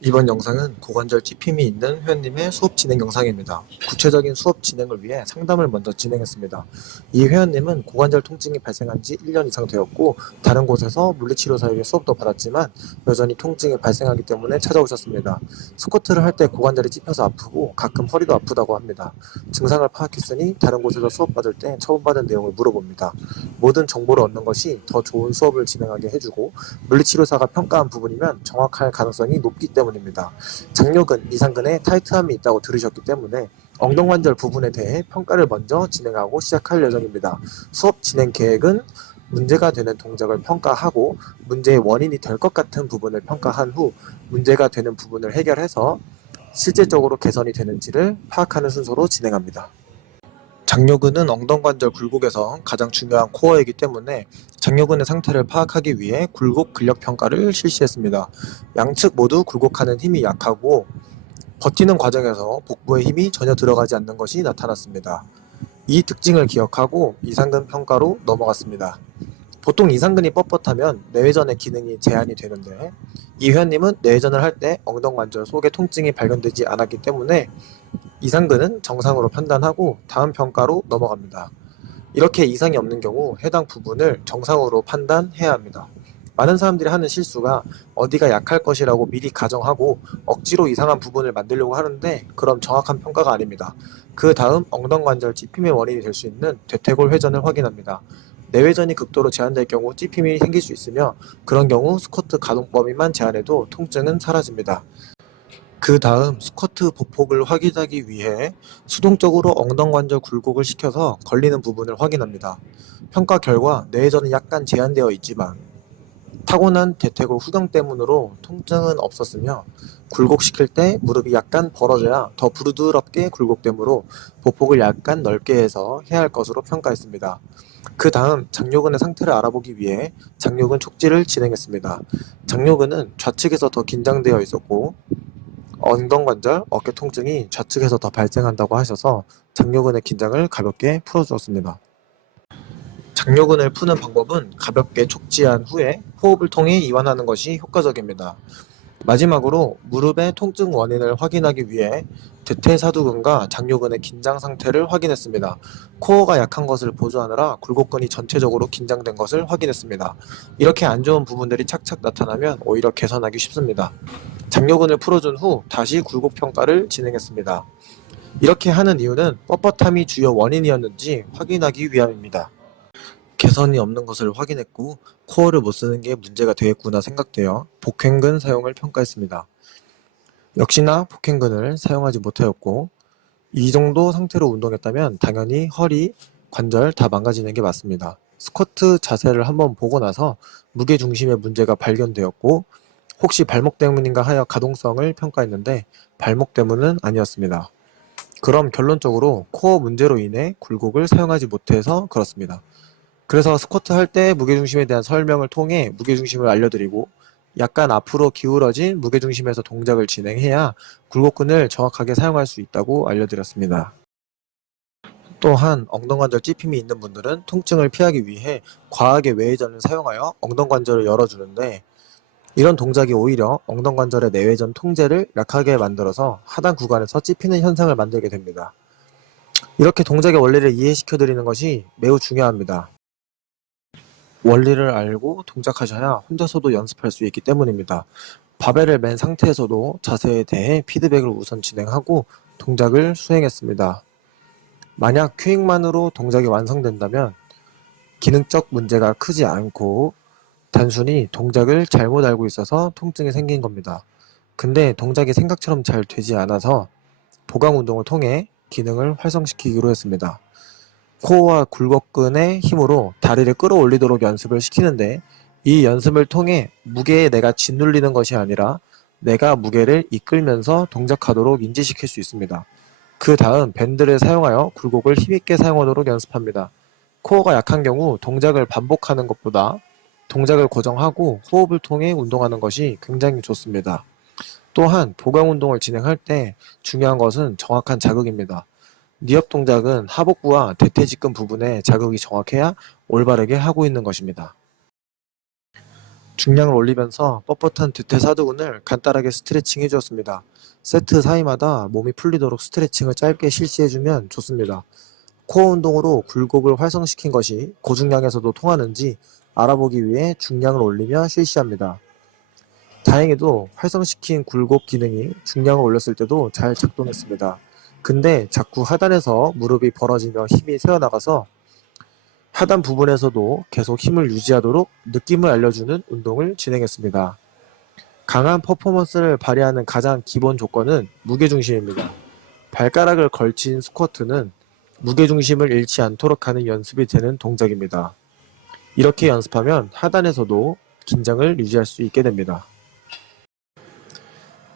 이번 영상은 고관절 찝힘이 있는 회원님의 수업 진행 영상입니다. 구체적인 수업 진행을 위해 상담을 먼저 진행했습니다. 이 회원님은 고관절 통증이 발생한 지 1년 이상 되었고 다른 곳에서 물리치료 사이에 수업도 받았지만 여전히 통증이 발생하기 때문에 찾아오셨습니다. 스쿼트를 할 때 고관절이 찝혀서 아프고 가끔 허리도 아프다고 합니다. 증상을 파악했으니 다른 곳에서 수업 받을 때 처음 받은 내용을 물어봅니다. 모든 정보를 얻는 것이 더 좋은 수업을 진행하게 해주고 물리치료사가 평가한 부분이면 정확할 가능성이 높기 때문입니다. 장요근, 이상근에 타이트함이 있다고 들으셨기 때문에 엉덩관절 부분에 대해 평가를 먼저 진행하고 시작할 예정입니다. 수업 진행 계획은 문제가 되는 동작을 평가하고 문제의 원인이 될 것 같은 부분을 평가한 후 문제가 되는 부분을 해결해서 실제적으로 개선이 되는지를 파악하는 순서로 진행합니다. 장요근은 엉덩관절 굴곡에서 가장 중요한 코어이기 때문에 장요근의 상태를 파악하기 위해 굴곡 근력 평가를 실시했습니다. 양측 모두 굴곡하는 힘이 약하고 버티는 과정에서 복부에 힘이 전혀 들어가지 않는 것이 나타났습니다. 이 특징을 기억하고 이상근 평가로 넘어갔습니다. 보통 이상근이 뻣뻣하면 내외전의 기능이 제한이 되는데 이 회원님은 내외전을 할 때 엉덩관절 속에 통증이 발견되지 않았기 때문에 이상근은 정상으로 판단하고 다음 평가로 넘어갑니다. 이렇게 이상이 없는 경우 해당 부분을 정상으로 판단해야 합니다. 많은 사람들이 하는 실수가 어디가 약할 것이라고 미리 가정하고 억지로 이상한 부분을 만들려고 하는데 그럼 정확한 평가가 아닙니다. 그 다음 엉덩관절 찝힘의 원인이 될 수 있는 대퇴골 회전을 확인합니다. 내외전이 극도로 제한될 경우 찝힘이 생길 수 있으며 그런 경우 스쿼트 가동 범위만 제한해도 통증은 사라집니다. 그 다음 스쿼트 보폭을 확인하기 위해 수동적으로 엉덩관절 굴곡을 시켜서 걸리는 부분을 확인합니다. 평가 결과 내외전은 약간 제한되어 있지만 타고난 대퇴골 후경 때문으로 통증은 없었으며 굴곡시킬 때 무릎이 약간 벌어져야 더 부드럽게 굴곡되므로 보폭을 약간 넓게 해서 해야 할 것으로 평가했습니다. 그 다음 장요근의 상태를 알아보기 위해 장요근 촉지를 진행했습니다. 장요근은 좌측에서 더 긴장되어 있었고 엉덩관절, 어깨 통증이 좌측에서 더 발생한다고 하셔서 장요근의 긴장을 가볍게 풀어주었습니다. 장요근을 푸는 방법은 가볍게 촉지한 후에 호흡을 통해 이완하는 것이 효과적입니다. 마지막으로 무릎의 통증 원인을 확인하기 위해 대퇴사두근과 장요근의 긴장 상태를 확인했습니다. 코어가 약한 것을 보조하느라 굴곡근이 전체적으로 긴장된 것을 확인했습니다. 이렇게 안 좋은 부분들이 착착 나타나면 오히려 개선하기 쉽습니다. 장요근을 풀어준 후 다시 굴곡 평가를 진행했습니다. 이렇게 하는 이유는 뻣뻣함이 주요 원인이었는지 확인하기 위함입니다. 개선이 없는 것을 확인했고 코어를 못 쓰는 게 문제가 되겠구나 생각되어 복행근 사용을 평가했습니다. 역시나 복행근을 사용하지 못하였고 이 정도 상태로 운동했다면 당연히 허리, 관절 다 망가지는 게 맞습니다. 스쿼트 자세를 한번 보고 나서 무게중심의 문제가 발견되었고 혹시 발목 때문인가 하여 가동성을 평가했는데 발목 때문은 아니었습니다. 그럼 결론적으로 코어 문제로 인해 굴곡을 사용하지 못해서 그렇습니다. 그래서 스쿼트 할 때 무게중심에 대한 설명을 통해 무게중심을 알려드리고 약간 앞으로 기울어진 무게중심에서 동작을 진행해야 굴곡근을 정확하게 사용할 수 있다고 알려드렸습니다. 또한 엉덩관절 찝힘이 있는 분들은 통증을 피하기 위해 과하게 외회전을 사용하여 엉덩관절을 열어주는데 이런 동작이 오히려 엉덩관절의 내외전 통제를 약하게 만들어서 하단 구간에서 찝히는 현상을 만들게 됩니다. 이렇게 동작의 원리를 이해시켜 드리는 것이 매우 중요합니다. 원리를 알고 동작하셔야 혼자서도 연습할 수 있기 때문입니다. 바벨을 맨 상태에서도 자세에 대해 피드백을 우선 진행하고 동작을 수행했습니다. 만약 큐잉만으로 동작이 완성된다면 기능적 문제가 크지 않고 단순히 동작을 잘못 알고 있어서 통증이 생긴 겁니다. 근데 동작이 생각처럼 잘 되지 않아서 보강 운동을 통해 기능을 활성시키기로 했습니다. 코어와 굴곡근의 힘으로 다리를 끌어올리도록 연습을 시키는데 이 연습을 통해 무게에 내가 짓눌리는 것이 아니라 내가 무게를 이끌면서 동작하도록 인지시킬 수 있습니다. 그 다음 밴드를 사용하여 굴곡을 힘있게 사용하도록 연습합니다. 코어가 약한 경우 동작을 반복하는 것보다 동작을 고정하고 호흡을 통해 운동하는 것이 굉장히 좋습니다. 또한 보강 운동을 진행할 때 중요한 것은 정확한 자극입니다. 니업 동작은 하복부와 대퇴직근 부분에 자극이 정확해야 올바르게 하고 있는 것입니다. 중량을 올리면서 뻣뻣한 대퇴사두근을 간단하게 스트레칭 해주었습니다. 세트 사이마다 몸이 풀리도록 스트레칭을 짧게 실시해주면 좋습니다. 코어 운동으로 굴곡을 활성시킨 것이 고중량에서도 통하는지 알아보기 위해 중량을 올리며 실시합니다. 다행히도 활성시킨 굴곡 기능이 중량을 올렸을 때도 잘 작동했습니다. 근데 자꾸 하단에서 무릎이 벌어지며 힘이 새어나가서 하단 부분에서도 계속 힘을 유지하도록 느낌을 알려주는 운동을 진행했습니다. 강한 퍼포먼스를 발휘하는 가장 기본 조건은 무게중심입니다. 발가락을 걸친 스쿼트는 무게중심을 잃지 않도록 하는 연습이 되는 동작입니다. 이렇게 연습하면 하단에서도 긴장을 유지할 수 있게 됩니다.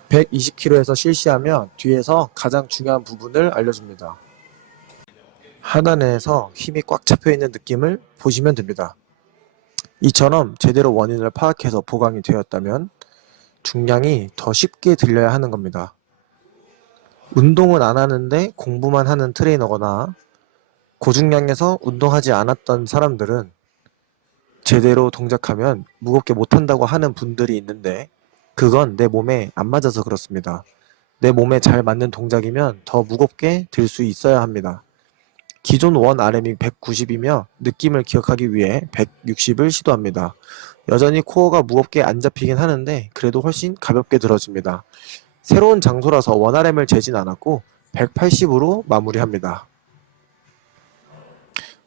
120kg에서 실시하며 뒤에서 가장 중요한 부분을 알려줍니다. 하단에서 힘이 꽉 잡혀있는 느낌을 보시면 됩니다. 이처럼 제대로 원인을 파악해서 보강이 되었다면 중량이 더 쉽게 들려야 하는 겁니다. 운동은 안 하는데 공부만 하는 트레이너거나 고중량에서 운동하지 않았던 사람들은 제대로 동작하면 무겁게 못한다고 하는 분들이 있는데 그건 내 몸에 안 맞아서 그렇습니다. 내 몸에 잘 맞는 동작이면 더 무겁게 들 수 있어야 합니다. 기존 원 RM이 190이며 느낌을 기억하기 위해 160을 시도합니다. 여전히 코어가 무겁게 안 잡히긴 하는데 그래도 훨씬 가볍게 들어집니다. 새로운 장소라서 원 RM을 재진 않았고 180으로 마무리합니다.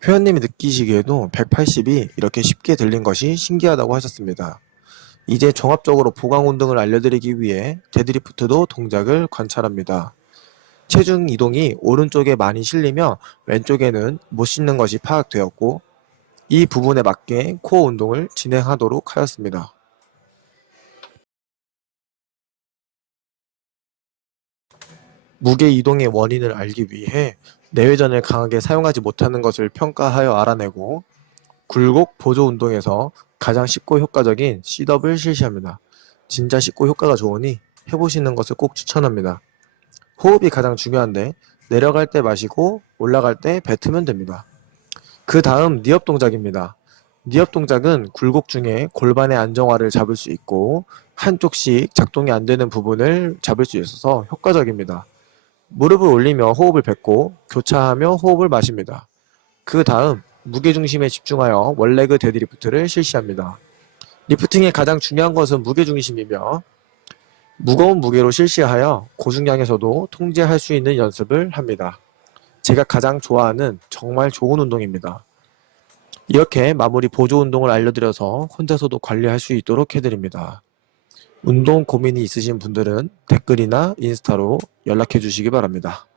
회원님이 느끼시기에도 180이 이렇게 쉽게 들린 것이 신기하다고 하셨습니다. 이제 종합적으로 보강 운동을 알려드리기 위해 데드리프트도 동작을 관찰합니다. 체중 이동이 오른쪽에 많이 실리며 왼쪽에는 못 싣는 것이 파악되었고 이 부분에 맞게 코어 운동을 진행하도록 하였습니다. 무게 이동의 원인을 알기 위해 내외전을 강하게 사용하지 못하는 것을 평가하여 알아내고 굴곡 보조 운동에서 가장 쉽고 효과적인 셋업을 실시합니다. 진짜 쉽고 효과가 좋으니 해보시는 것을 꼭 추천합니다. 호흡이 가장 중요한데 내려갈 때 마시고 올라갈 때 뱉으면 됩니다. 그 다음 니업 동작입니다. 니업 동작은 굴곡 중에 골반의 안정화를 잡을 수 있고 한쪽씩 작동이 안 되는 부분을 잡을 수 있어서 효과적입니다. 무릎을 올리며 호흡을 뱉고 교차하며 호흡을 마십니다. 그 다음 무게중심에 집중하여 원레그 데드리프트를 실시합니다. 리프팅의 가장 중요한 것은 무게중심이며 무거운 무게로 실시하여 고중량에서도 통제할 수 있는 연습을 합니다. 제가 가장 좋아하는 정말 좋은 운동입니다. 이렇게 마무리 보조 운동을 알려드려서 혼자서도 관리할 수 있도록 해드립니다. 운동 고민이 있으신 분들은 댓글이나 인스타로 연락해 주시기 바랍니다.